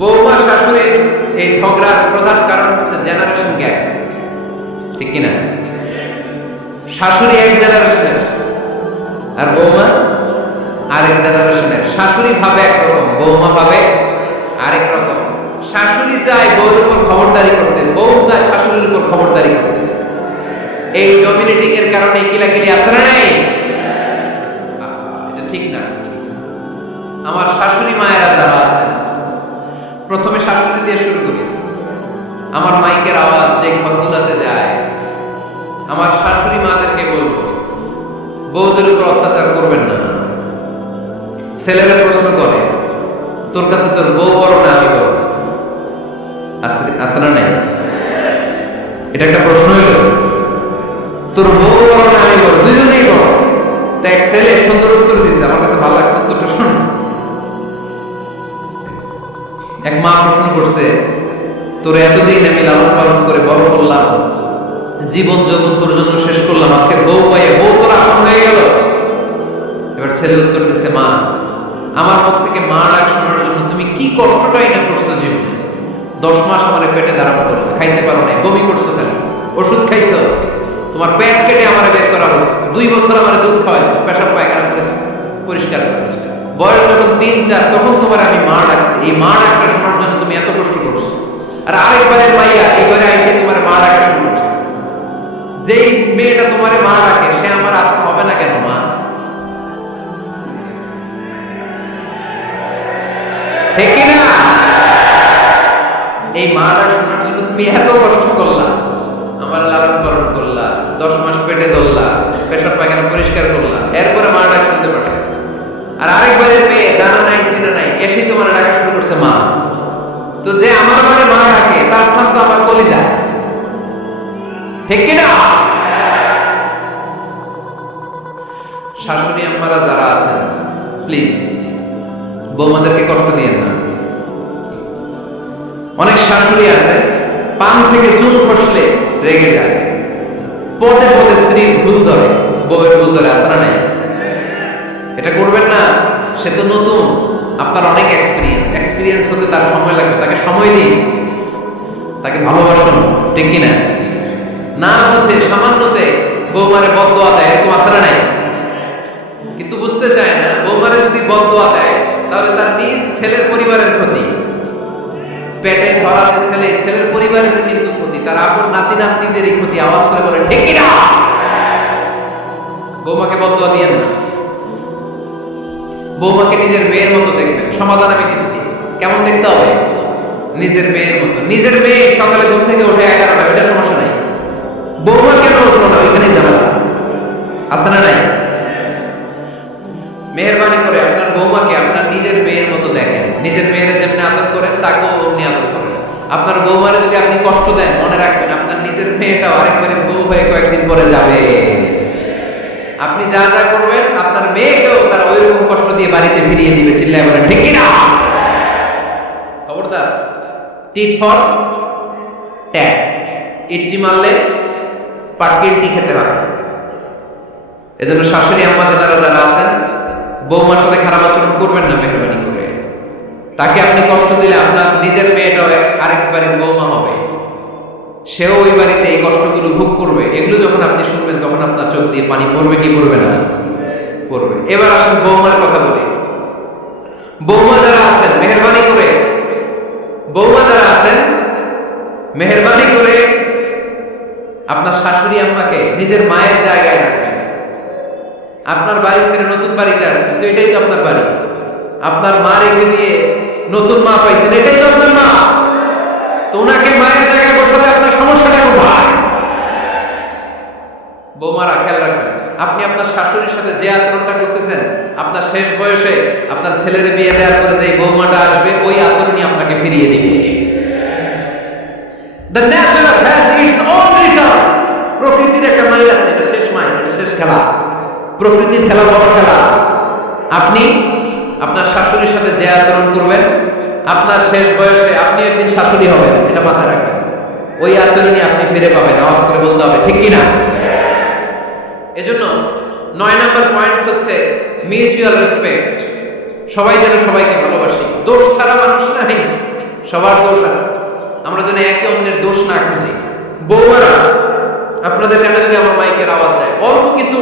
বৌমা শাশুড়ির এই ঝগড়ার প্রধান কারণ হচ্ছে জেনারেশন গ্যাপ, ঠিক কিনা? শাশুড়ি এক জেনারেশনের আর বৌমা আরেক জেনারেশনের। শাশুড়ি ভাবে একরকম, বৌমা ভাবে আরেক রকম। শাশুড়ি চায় বউর উপর খবরদারি করতে, বউ চায় শাশুড়ির উপর খবরদারি করতে। এই ডমিনেটিং এর কারণে কিলাকিলি আছে না নাই? এটা ঠিক না। আমার শাশুড়ি মায়েরা যারা আছেন, প্রথমে শাশুড়ি দিয়ে শুরু করি। আমার মাইকের আওয়াজ যে ঘরগুলাতে যায়, আমার শাশুড়ি মাদেরকে বলবো, বউদের উপর অত্যাচার করবেন না। ছেলেরা প্রশ্ন করে, তোর কাছে তোর বউ বড় না আমি বড়? আছে না নাই? এটা একটা প্রশ্ন হইল, তোর বউ বড় না আমি বড়? দুইজনেই বড়। তো এক ছেলে সুন্দর উত্তর দিছে, আমার কাছে ভালো লাগছে উত্তরটা। শুন, এক মা প্রশ্ন করছে, তোর এতদিন আমি লালন পালন করে বড় করলাম, জীবন যৌবন তোর জন্য শেষ করলাম, আজকে বউ পাইয়ে বউ তোর আপন হয়ে গেল। এবার ছেলে উত্তর দিচ্ছে, মা আমার মুখ থেকে মা ডাক শোনার জন্য তুমি কি কষ্টটাই না করছো জীবনে। 10 মাস আমার পেটে ধারণ করো, খাইতে পারো না, বমি করছো, খালি ওষুধ খাইছো, তোমার পেট কেটে আমার বের করা হয়েছে, 2 বছর আমার দুধ খাওয়াইছো, পেশাব পায়খানা পরিষ্কার করেছো, বয়স যখন 3-4 তখন তোমার আমি মা ডাকছি। এই মা ডাকটা শোনার জন্য তুমি এত কষ্ট করছো, আর আরেকবারের মাইয়া এইবারে আইসে তোমার মা ডাকা শুরু করছে। যেই মেয়েটা তোমার মা ডাকে সে আমার আপন হবে না কেন? মা ঠিক না? এই মা ডাক শোনার জন্য তুমি এত কষ্ট করলা, আমার লালন পালন করলা, 10 মাস পেটে ধরলা, পেশাব পায়খানা পরিষ্কার করলা, এরপরে মা ডাক শুনতে পারছো। আর আরেকবারের মেয়ে জানা নাই চিনা নাই এসেই তোমার ডাকা শুরু করছে মা। তো যে আমার মানে মা ডাকে তার স্থান তো আমার কলিজায়, ঠিক কিনা? শাশুড়ি আম্মারা যারা আছেন, প্লিজ বৌমাদেরকে কষ্ট দিয়েন না। অনেক শাশুড়ি আছে পান থেকে চুল খসলে রেগে যায়, পদে পদে স্ত্রীর ভুল ধরে, বউয়ের ভুল ধরে, আছে না নাই? এটা করবেন না। সে তো নতুন, আপনার অনেক এক্সপিরিয়েন্স হতে তার সময় লাগবে। তাকে সময় দিন, তাকে ভালোবাসুন, ঠিক কিনা? না বুঝে সামান্যতে বৌমারে বদদোয়া দেয়, এরকম আছে না নাই? কিন্তু বুঝতে চায় না, বৌমারে যদি বদদোয়া দেয় তাহলে তার নিজ ছেলের পরিবারের ক্ষতি, পেটে ধরা যে ছেলে, ছেলের পরিবারের কিন্তু ক্ষতি, তার আপন নাতি নাতনিদেরই ক্ষতি। আওয়াজ করে বলেন ঠিক কিনা? বৌমাকে বদদোয়া দিয়েন না। বৌমাকে নিজের মেয়ের মতো দেখবেন। সমাধান আমি দিচ্ছি, কেমন দেখতে হবে? নিজের মেয়ের মতো। নিজের মেয়ে সকালে ঘুম থেকে ওঠে 11টা, এটা সমস্যা নাই। বৌমা কেন উঠলো না, ওইখানেই ঝামেলা, আছে না নাই? মেহেরবানি করে আপনার বৌমাকে আপনার নিজের মেয়ের মতো দেখেন। নিজের মেয়ের যেমনি আদর করেন তাকেও অমনি আদর করেন। আপনার বৌমারে যদি আপনি কষ্ট দেন, মনে রাখবেন আপনার নিজের মেয়েটাও আরেকবারের বউ হয়ে কয়েকদিন পরে যাবে। আপনি যা যা করবেন আপনার মেয়েকেও তারা ওইরকম কষ্ট দিয়ে বাড়িতে ফিরিয়ে দিবে। চিল্লায় বলেন ঠিক কিনা? খবরদার, টিট ফর ট্যাট। ইটটি মারলে পাটকিলটি খেতে পারে। এজন্য শাশুড়ি আম্মা যারা আছেন, বৌমার সাথে খারাপ আচরণ করবেন না মেহরবানি করে। তাকে আপনি কষ্ট দিলে আপনার নিজের মেয়েটাও আরেকবারের বৌমা হবে, সেও ওই বাড়িতে এই কষ্টগুলো ভোগ করবে। এগুলো যখন আপনি শুনবেন তখন আপনার চোখ দিয়ে পানি পড়বে কি পড়বে না? পড়বে। এবার আসুন বৌমার কথা বলি। বৌমা যারা আছেন মেহরবানি করে, বৌমা যারা আছেন মেহরবানি করে আপনার শাশুড়ি আম্মাকে নিজের মায়ের জায়গায় রাখবেন। আপনার বাড়ি ছেড়ে নতুন বাড়িতে আসছেন, তো এটাই তো আপনার বাড়ি। আপনার মা রেখে দিয়ে নতুন মা পাইছেন, এটাই তো আপনার মা। তো ওনাকে মায়ের জায়গায় বসাতে আপনার সমস্যাটা কোথায়? বৌমারা খেয়াল রাখবেন, আপনি আপনার শাশুড়ির সাথে যে আচরণটা করতেছেন, আপনার শেষ বয়সে আপনার ছেলের বিয়ে দেওয়ার পরে যে বৌমাটা আসবে, ওই আচরণই আপনাকে ফিরিয়ে দিবে। The nature has its own return. প্রকৃতির একটা মাইল আছে, এটা শেষ মাইল, এটা শেষ খেলা। প্রকৃতির খেলা বড় খেলা। আপনি আপনার শাশুড়ির সাথে যে আচরণ করবেন, আপনার শেষ বয়সে আপনি একদিন শাশুড়ি হবেন, এটা মাথায় রাখবেন। ওই আচরণই আপনি ফিরে পাবেন। আওয়াজ করে বলতে হবে ঠিক কিনা? এজন্য 9 নম্বর পয়েন্টস হচ্ছে মিউচুয়াল রেসপেক্ট। সবাই যেন সবাইকে ভালোবাসি। দোষ ছাড়া মানুষ নাই। সবার দোষ আছে, আমরা যেন একে অন্যের দোষ না খুঁজি। বউরা, আপনাদের কানে যদি আমার মাইকের আওয়াজ যায়, অল্প কিছু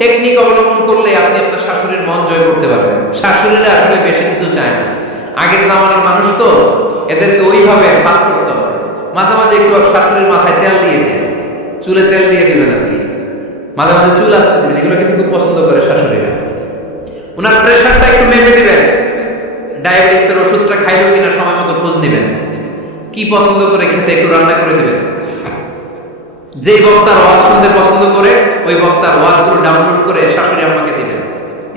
টেকনিক অবলম্বন করলে আপনি আপনার শাশুড়ির মন জয় করতে পারবেন। শাশুড়িরা আসলে বেশি কিছু চায় না, আগের জামানার মানুষ তো, এদেরকে ওইভাবে হাত করতে হবে। মাঝে মাঝে একটু শাশুড়ির মাথায় তেল দিয়ে দেন, চুলে তেল দিয়ে দিবেন আর কি, মাঝে মাঝে চুল আসতে দিবেন, এগুলো কিন্তু খুব পছন্দ করে শাশুড়িরা। ওনার প্রেশারটা একটু মেপে দিবেন, ডায়াবেটিক্সের ওষুধটা খাইলো কিনা সময় মতো খোঁজ নেবেন, কি পছন্দ করে খেতে একটু রান্না করে দিবেন। যেই বক্তার ওয়াজ শুনতে পছন্দ করে ওই বক্তার ওয়াজগুলো ডাউনলোড করে শাশুড়ি আম্মাকে দিবেন,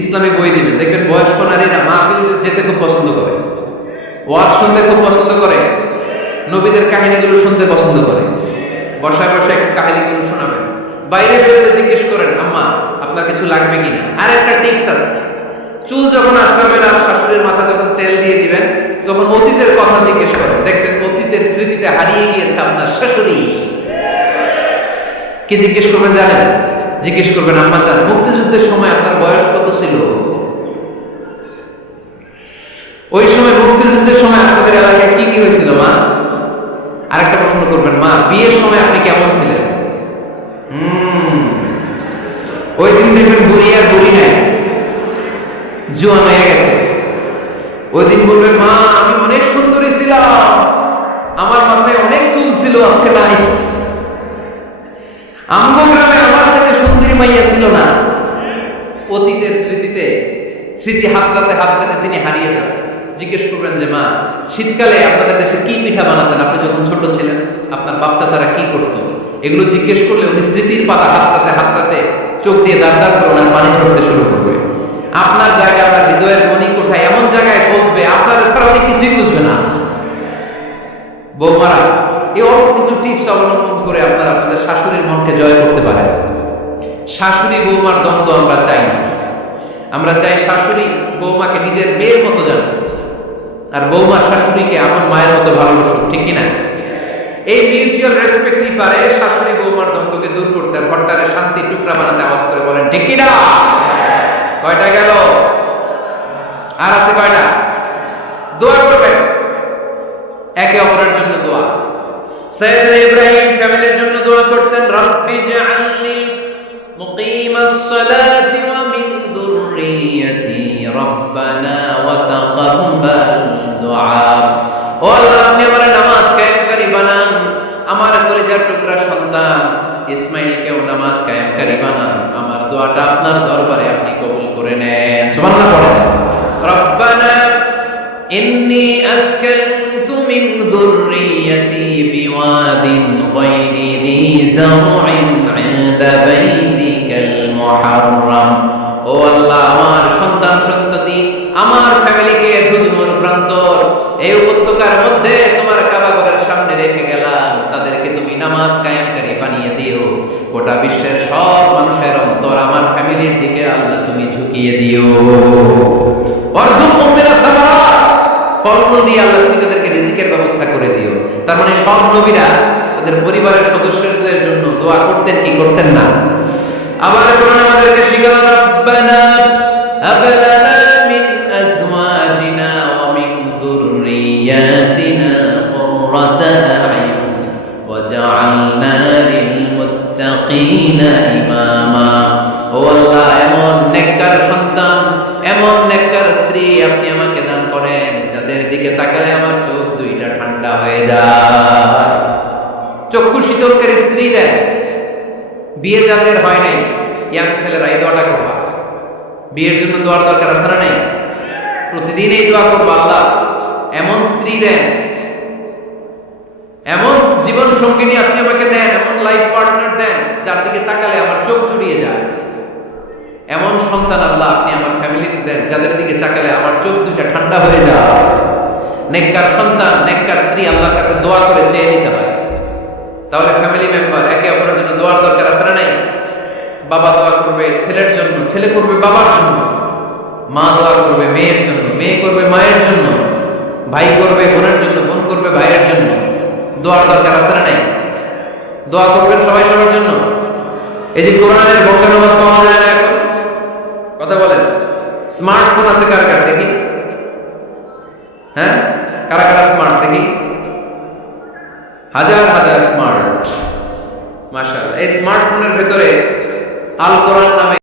ইসলামিক বই দিবেন। দেখবেন বয়স্ক নারীরা মাহফিল যেতে খুব পছন্দ করে, ওয়াজ শুনতে খুব পছন্দ করে, নবীদের কাহিনীগুলো শুনতে পছন্দ করে। বসায় বসায় একটু কাহিনীগুলো শোনাবেন। বাইরে বেরোতে জিজ্ঞেস করেন, আম্মা আপনার কিছু লাগবে কিনা। আর একটা টিপস আছে, চুল যখন আশ্রাবেন আর শাশুড়ির মাথা যখন তেল দিয়ে দিবেন, তখন অতীতের কথা জিজ্ঞেস করেন। দেখবেন অতীতের স্মৃতিতে হারিয়ে গিয়েছে আপনার শাশুড়ি। কি জিজ্ঞেস করবেন জানেন? জিজ্ঞেস করবেন, আম্মা জান, মুক্তিযুদ্ধের সময় আপনার বয়স কত ছিল? ওই সময় মুক্তিযুদ্ধের সময় আপনাদের এলাকায় কি কি হয়েছিল মা? আরেকটা প্রশ্ন করবেন, মা বিয়ের সময় আপনি কেমন ছিলেন? ওই দিন দেখবেন বুড়ি আর বুড়ি নাই, জোয়ান হয়ে গেছে। ওই দিন বলবেন, মা আমি অনেক সুন্দরী ছিলাম, আমার মাথায় অনেক চুল ছিল, আজকে নাই। আমগো গ্রামে আমার সাথে সুন্দরী মাইয়া ছিল না। অতীতের স্মৃতিতে, স্মৃতি হাতড়াতে হাতড়াতে তিনি হারিয়ে যান। জিজ্ঞেস করবেন যে, মা শীতকালে আপনাদের দেশে কি পিঠা বানাতেন, আপনি যখন ছোট ছিলেন আপনার বাপ চাচারা কি করতো? এগুলো জিজ্ঞেস করলে উনি স্মৃতির পাতা হাতড়াতে হাতড়াতে চোখ দিয়ে দাঁড় দাঁড় করে ওনার পানি ঝরতে শুরু করবে। আপনার জায়গায়, আপনার হৃদয়ের মনি কোঠায় এমন জায়গায় বসবে, আপনার ছাড়া উনি কিছুই বুঝবে না। বৌমারা, এই অল্প কিছু টিপস অবলম্বন করে আপনারা আপনাদের শাশুড়ির মনকে জয় করতে পারেন। শাশুড়ি বৌমার দ্বন্দ্ব আমরা চাই না, আমরা চাই শাশুড়ি বৌমাকে নিজের মেয়ের মতো জানো, আর বৌমা শাশুড়িকে আপন মায়ের মতো ভালোবাসুক, ঠিক কিনা? এই মিউচুয়াল রেসপেক্টই পারে শাশুড়ি বৌমার দ্বন্দ্বকে দূর করতে, ঘরটারে শান্তি টুকরা বানাতে। আওয়াজ করে বলেন ঠিক কিনা? কয়টা গেল? আর আছে কয়টা? দোয়া করবেন একে অপরের জন্য। দোয়া, সাইয়েদনা ইব্রাহিম ফ্যামিলির জন্য দোয়া করতেন, রব্বি জাআলনি মুকিমাস সালাতি ওয়া মিন যুররিয়াতি রব্বানা ওয়া তাকাব্বাল দুআ। ও আল্লাহ, আপনি আমার নামাজ কায়েমকারী বানান, আমার কলিজার টুকরা সন্তান ইসমাইলকেও নামাজ কায়েমকারী বানান, আমার দোয়াটা আপনার দরবারে আপনি কবুল করে নেন। সুবহানাল্লাহ পড়েন। রব্বানা ইন্নী আসকানতু মিন যুররিয়াতি বিওয়াদিন গায়রি যী যার'ইন 'ইনদা বাইতিকাল মুহাররাম। ও আল্লাহ, আমার সন্তান সন্ততি, আমার ফ্যামিলিকে দুদুমর প্রান্তর এই উপত্যকার মধ্যে তোমার কাবা ঘরের সামনে রেখে গেলাম, তাদেরকে তুমি নামাজ কায়েমকারী বানিয়ে দিও। গোটা বিশ্বের সব মানুষের অন্তর আমার ফ্যামিলির দিকে আল্লাহ তুমি ঝুঁকিয়ে দিও। ওয়ারযুকহুম মিনাস সামারাত, ফলমূল দিয়ে আল্লাহ তুমি তাদেরকে রিজিকের ব্যবস্থা করে দিও। তার মানে সব নবীরা তাদের পরিবারের সদস্যদের জন্য দোয়া করতেন কি করতেন না? আবার কোরআন আমাদেরকে শিখালো, রব্বানা হাব লানা মিন আজওয়াজিনা ওয়া মিন যুররিয়াতিনা কুররাতা আ'য়ুন ওয়াজআলনা লিল মুত্তাকিনা ইমামা। ও আল্লাহ, এমন নেককার সন্তান, এমন নেককার স্ত্রী আপনি আমাকে দান করেন যাদের দিকে তাকালে আমার চোখ দুইটা ঠান্ডা হয়ে যায়। চক্ষু শীতলকারী স্ত্রী দেন। বিয়ে যাদের হয় নাই, ইয়াং ছেলেরা এই দোয়াটা করবা। বিয়ের জন্য দোয়ার দরকার আছে না নাই? প্রতিদিন এই দোয়া করবা, আল্লাহ এমন স্ত্রী দেন, এমন জীবন সঙ্গিনী আপনি আমাকে দেন, এমন লাইফ পার্টনার দেন যার দিকে তাকালে আমার চোখ জুড়িয়ে যায়। এমন সন্তান আল্লাহ আপনি আমার ফ্যামিলিতে দেন যাদের দিকে তাকালে আমার চোখ দুইটা ঠান্ডা হয়ে যায়। নেককার সন্তান, নেককার স্ত্রী আল্লাহর কাছে দোয়া করে চেয়ে নিতে হয়। তাহলে ফ্যামিলি মেম্বার একে অপরের জন্য দোয়ার দরকার আছে না নাই? বাবা দোয়া করবে ছেলের জন্য, ছেলে করবে বাবার জন্য, মা দোয়া করবে মেয়ের জন্য, মেয়ে করবে মায়ের জন্য, ভাই করবে বোনের জন্য, বোন করবে ভাইয়ের জন্য। দোয়ার দরকার আছে না নাই? দোয়া করবেন সবাই সবার জন্য। এই যে কোরআনের বঙ্গানুবাদ পাওয়া যায় না এখন, কথা বলেন। স্মার্টফোন আছে কার কার দেখি? হ্যাঁ, কারা কারা স্মার্ট দেখি? হাজার হাজার স্মার্ট। মাশাআল্লাহ। এই স্মার্টফোনের ভেতরে আল কোরআন নামে